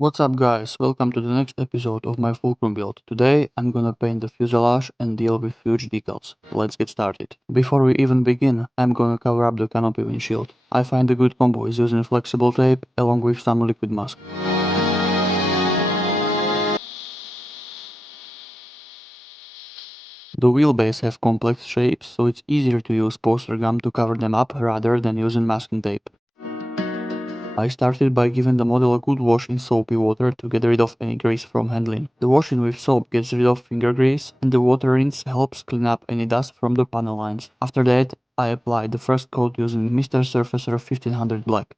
What's up guys, welcome to the next episode of my Fulcrum build. Today I'm gonna paint the fuselage and deal with huge decals. Let's get started. Before we even begin, I'm gonna cover up the canopy windshield. I find a good combo is using flexible tape along with some liquid mask. The wheelbase have complex shapes, so it's easier to use poster gum to cover them up rather than using masking tape. I started by giving the model a good wash in soapy water to get rid of any grease from handling. The washing with soap gets rid of finger grease, and the water rinse helps clean up any dust from the panel lines. After that, I applied the first coat using Mr. Surfacer 1500 Black.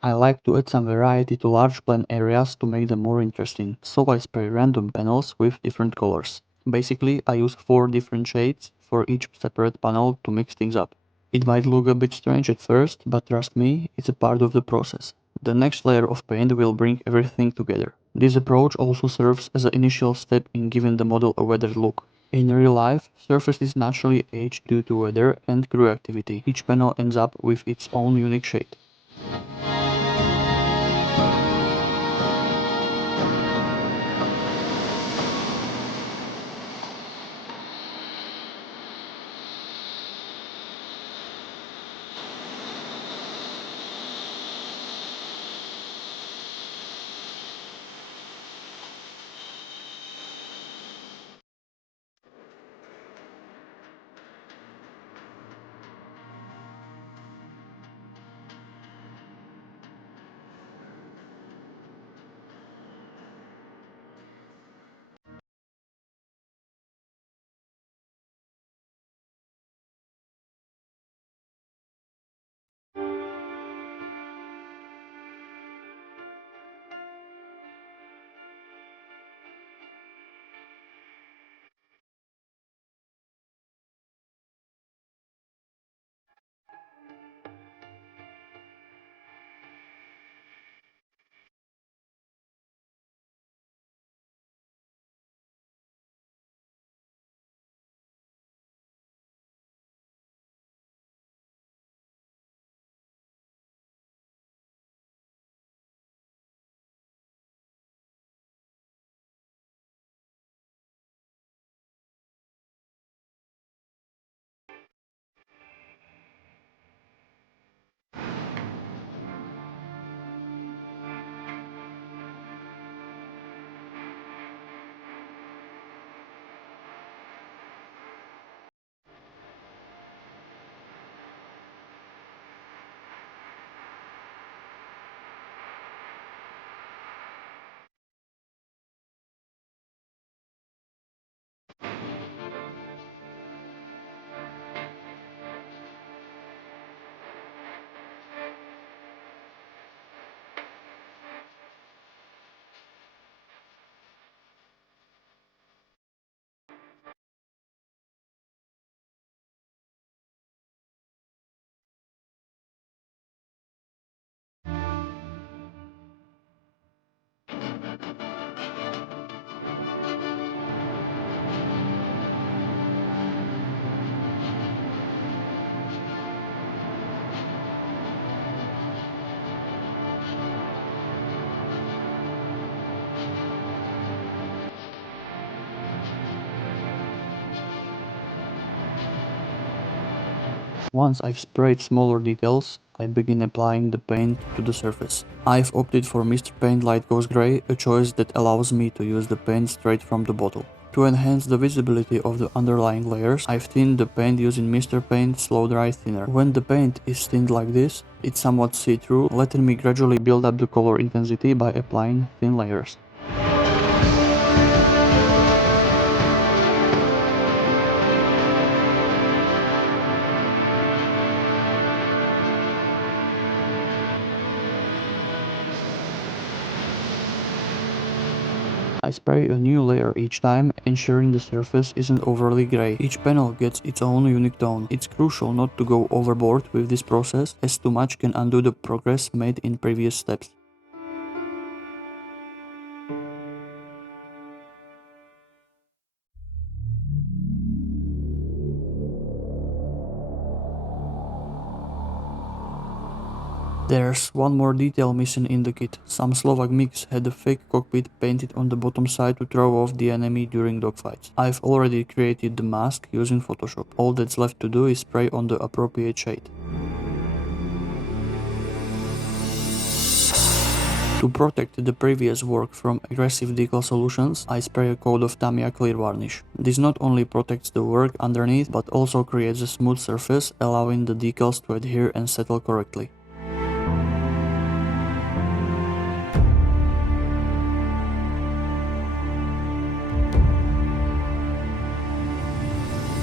I like to add some variety to large plan areas to make them more interesting, so I spray random panels with different colors. Basically, I use 4 different shades for each separate panel to mix things up. It might look a bit strange at first, but trust me, it's a part of the process. The next layer of paint will bring everything together. This approach also serves as an initial step in giving the model a weathered look. In real life, surfaces naturally age due to weather and crew activity. Each panel ends up with its own unique shade. Once I've sprayed smaller details, I begin applying the paint to the surface. I've opted for Mr. Paint Light Ghost Grey, a choice that allows me to use the paint straight from the bottle. To enhance the visibility of the underlying layers, I've thinned the paint using Mr. Paint Slow Dry Thinner. When the paint is thinned like this, it's somewhat see-through, letting me gradually build up the color intensity by applying thin layers. I spray a new layer each time, ensuring the surface isn't overly grey. Each panel gets its own unique tone. It's crucial not to go overboard with this process, as too much can undo the progress made in previous steps. There's one more detail missing in the kit. Some Slovak MiGs had a fake cockpit painted on the bottom side to throw off the enemy during dogfights. I've already created the mask using Photoshop. All that's left to do is spray on the appropriate shade. To protect the previous work from aggressive decal solutions, I spray a coat of Tamiya clear varnish. This not only protects the work underneath, but also creates a smooth surface, allowing the decals to adhere and settle correctly.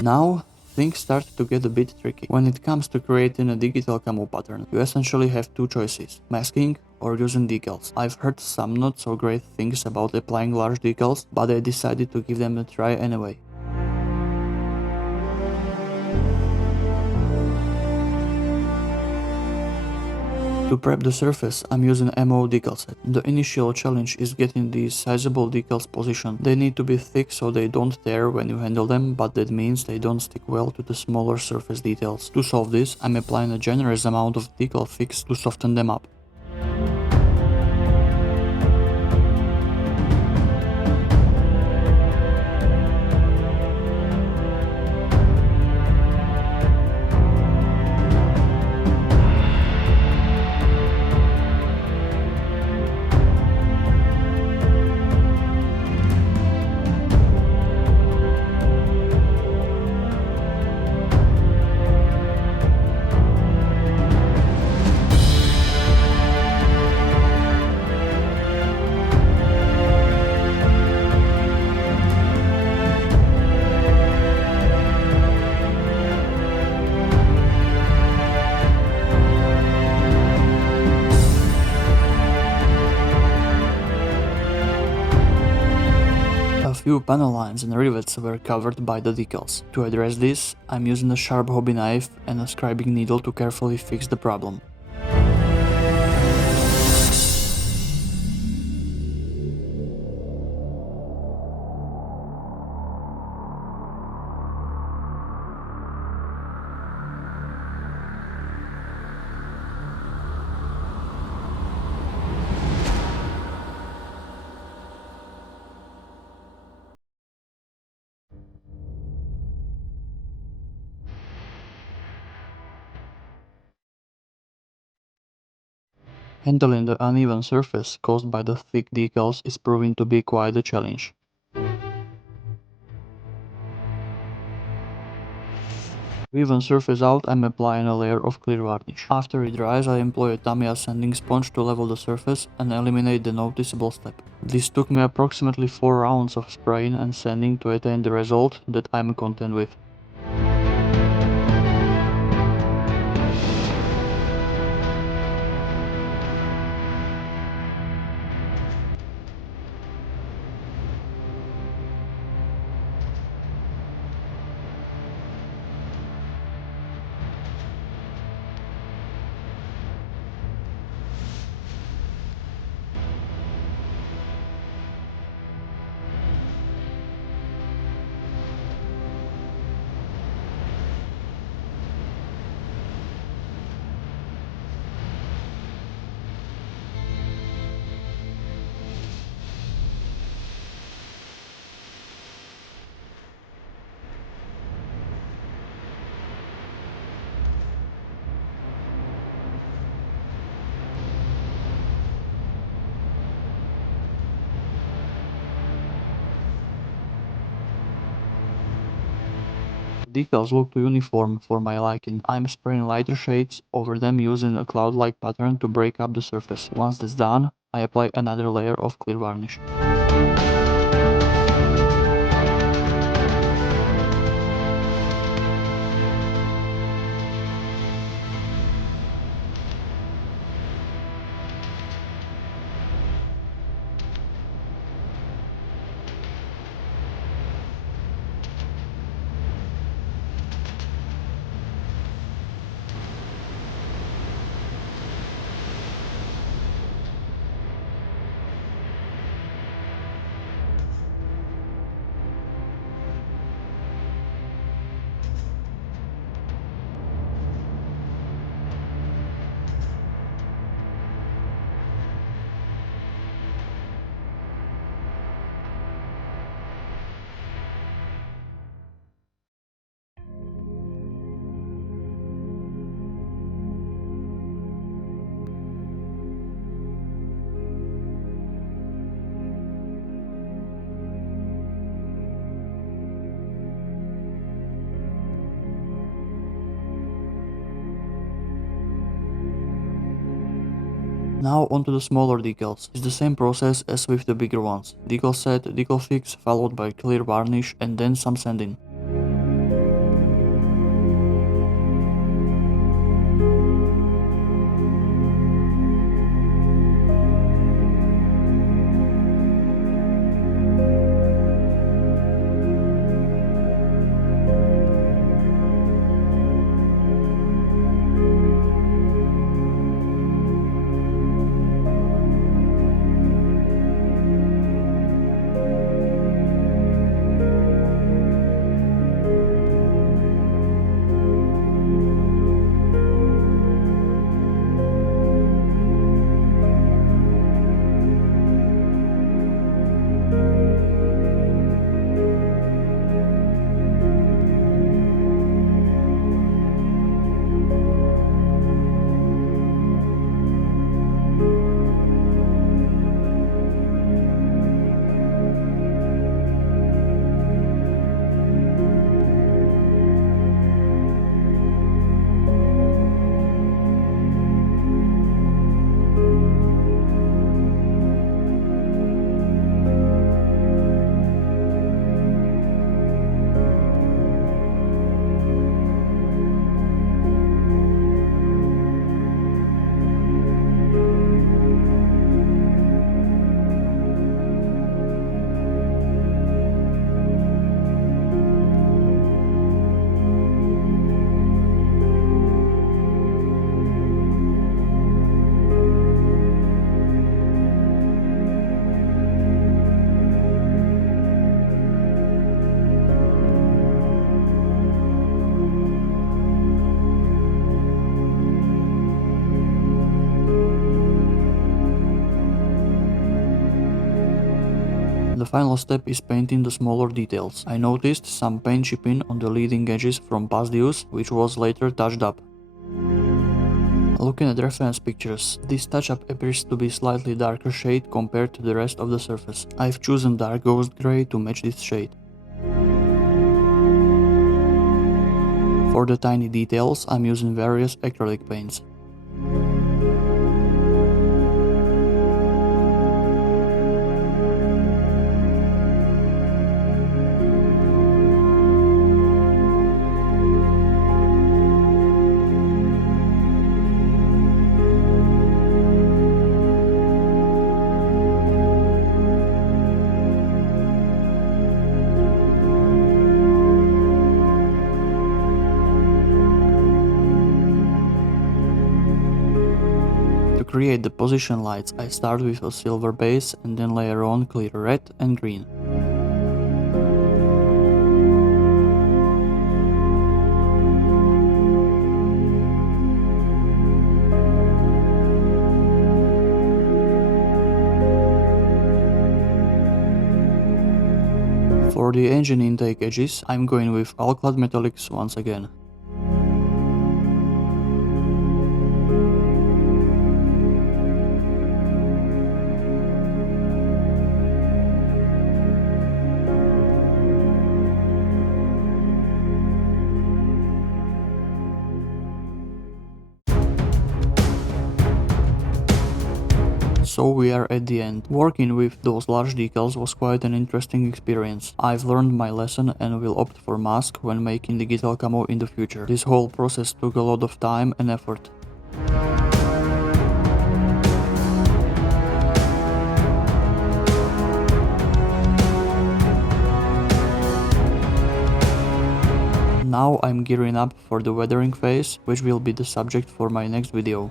Now, things start to get a bit tricky. When it comes to creating a digital camo pattern, you essentially have two choices: masking or using decals. I've heard some not so great things about applying large decals, but I decided to give them a try anyway. To prep the surface, I'm using MO decal set. The initial challenge is getting these sizable decals positioned. They need to be thick so they don't tear when you handle them, but that means they don't stick well to the smaller surface details. To solve this, I'm applying a generous amount of decal fix to soften them up. A few panel lines and rivets were covered by the decals. To address this, I'm using a sharp hobby knife and a scribing needle to carefully fix the problem. Handling the uneven surface caused by the thick decals is proving to be quite a challenge. To even surface out, I'm applying a layer of clear varnish. After it dries, I employ a Tamiya sanding sponge to level the surface and eliminate the noticeable step. This took me approximately 4 rounds of spraying and sanding to attain the result that I'm content with. Decals look too uniform for my liking. I'm spraying lighter shades over them using a cloud-like pattern to break up the surface. Once that's done, I apply another layer of clear varnish. Now onto the smaller decals. It's the same process as with the bigger ones. Decal set, decal fix, followed by clear varnish and then some sanding. The final step is painting the smaller details. I noticed some paint chipping on the leading edges from past use, which was later touched up. Looking at reference pictures, this touch-up appears to be slightly darker shade compared to the rest of the surface. I've chosen dark ghost grey to match this shade. For the tiny details, I'm using various acrylic paints. To create the position lights, I start with a silver base and then layer on clear red and green. For the engine intake edges, I'm going with all-clad metallics once again. So we are at the end. Working with those large decals was quite an interesting experience. I've learned my lesson and will opt for mask when making digital camo in the future. This whole process took a lot of time and effort. Now I'm gearing up for the weathering phase, which will be the subject for my next video.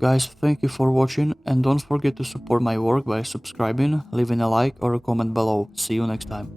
Guys, thank you for watching and don't forget to support my work by subscribing, leaving a like or a comment below. See you next time.